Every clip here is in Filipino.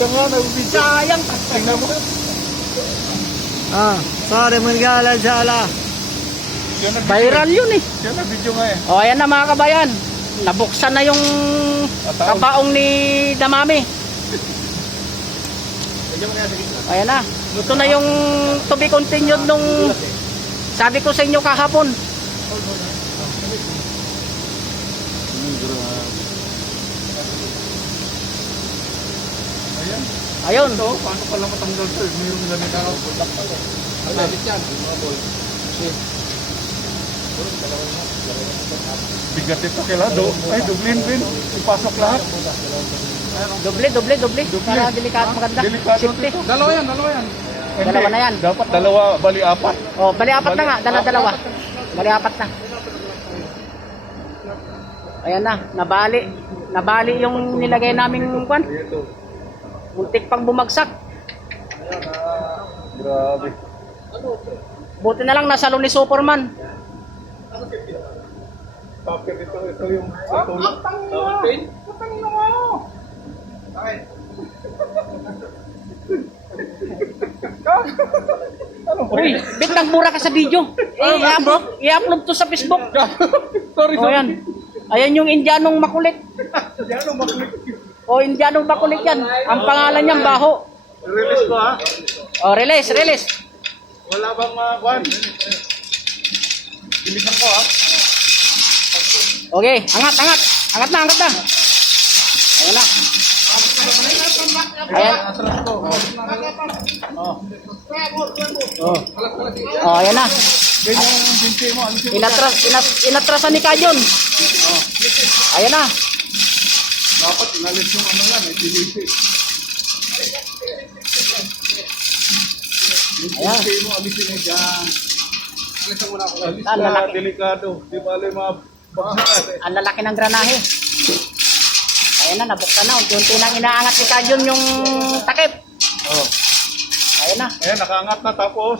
Siya nga, nabibidyo. Sayang. Tingnan mo. Sorry, manggalan sala. Siya nag- Viral yun eh. Siya nag-video nga eh. O, ayan na mga kabayan. Nabuksan na yung kabaong ni Damami. Ayan na. Ito na yung to be continued nung sabi ko sa inyo kahapon. Ayan. Ayun. Ito, paano pala matanggal ito? Mayroong ganito. Ang dalit yan. Bigat ito kay Lado. Ay, dublin, Vin. Ipasok lahat. Doble. Para delikado maganda. Delikado Safety. ito. Dalawa yan. Dalawa na yan. Dapat dalawa, bali apat. O, bali apat na nga. Dalawa. Bali apat na. Ayan na. Nabali yung nilagay naming kwan. Muntik pang bumagsak. Grabe. Buti na lang nasa ni Superman. Bakit ito yung tutulog? Ang mo! Ano ba? Uy, bit nagbura ka sa video. I-upload to sa Facebook. Sorry. O yan. Ayan yung Indianong makulit. Yan, maklik. O Indianong makulit yan. Ang pangalan niyan Baho. Release ko ha. O release. Wala bang kwan? Bilisan ko ha. Okay, angat na. Ayan na. Ayan. Atras ko. O, ayan na. Yan yung binti mo. Inatrasan ni Kajon. Ayan na. Dapat inalis yung ano yan. Pinisi. Yung Ayan. binti mo, alisin mo dyan. Alisin mo na ako. Alis Ang na, lalaki. delikado. Di bali mabagsakan eh. Ang lalaki ng granahe. Ayan na, nabuksan na. Unti-unti nang inaangat ni Kajon yung takip. Oh. Ayan na. Ayan, nakaangat na tapos.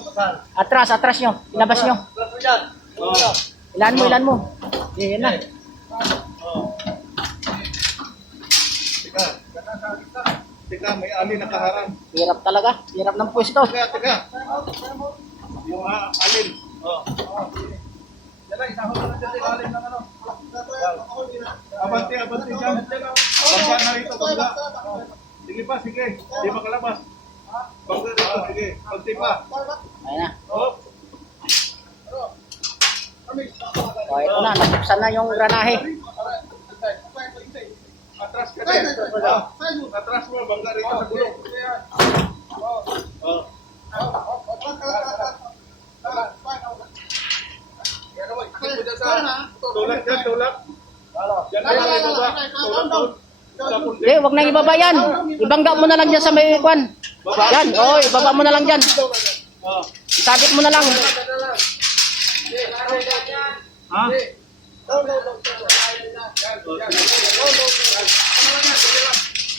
Atras nyo. Ilabas nyo. Oh. Ilan mo. Ayan na. Tika, may ali nakaharang. Hirap talaga. Hirap ng pwesto. Tika. Yung alin. Oh. Abanti dyan. Bangga na rito, bangga. Sige pa, sige. Di makalabas. Bangga rito, sige. Banti pa. Ayan na. Oh. O, ito na. Nabuksan na yung granahe. Atras ka din. Atras mo, bangga rito sa gulong. Oh. Tulak dyan, tulak. Yan na yung ibaba. Tulak doon. Eh, wag nang ibaba yan. Ibangga mo na lang dyan sa may kwan. Yan. O, ibaba mo na lang dyan. Oh. Isabit mo na lang. Ha?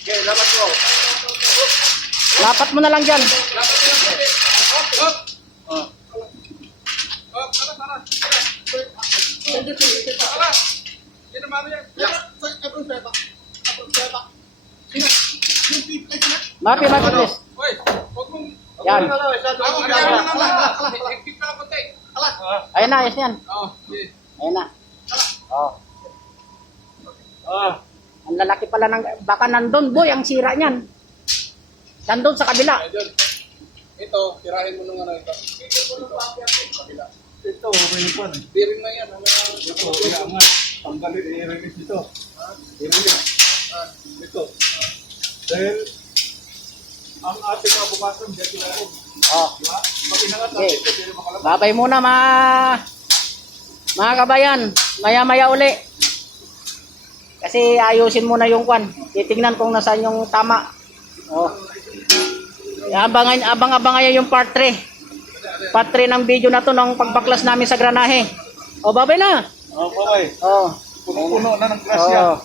Okay, labat ko. Lapat mo na lang dyan. Oh. Mapi, please. Yan. Ayan na, ayos na yan. Ayan na. Oh. Ang lalaki pala ng... Baka nandun, boy, ang sira niyan. Nandun sa kabila. Ito, tirahin mo nung ano ito. Ito, okay pa. Bearing na yan. Ito, iangat. Tanggalin, i-release ito. I-release. Ito. Dahil ang ating kabukasan, dyan sila rin. Oh. Diba? Pag inangat Okay. natin ito, hindi makalabas. Babay muna, mga kabayan. Maya-maya uli. Kasi ayusin muna yung kwan. Titingnan kung nasaan yung tama. Oh. Abang-abangan yung part 3. Part 3 ng video na to ng pagbaklas namin sa granahe. O, babay na. Oh, bye-bye. Oh. Puno-puno na ng grasya. Oh.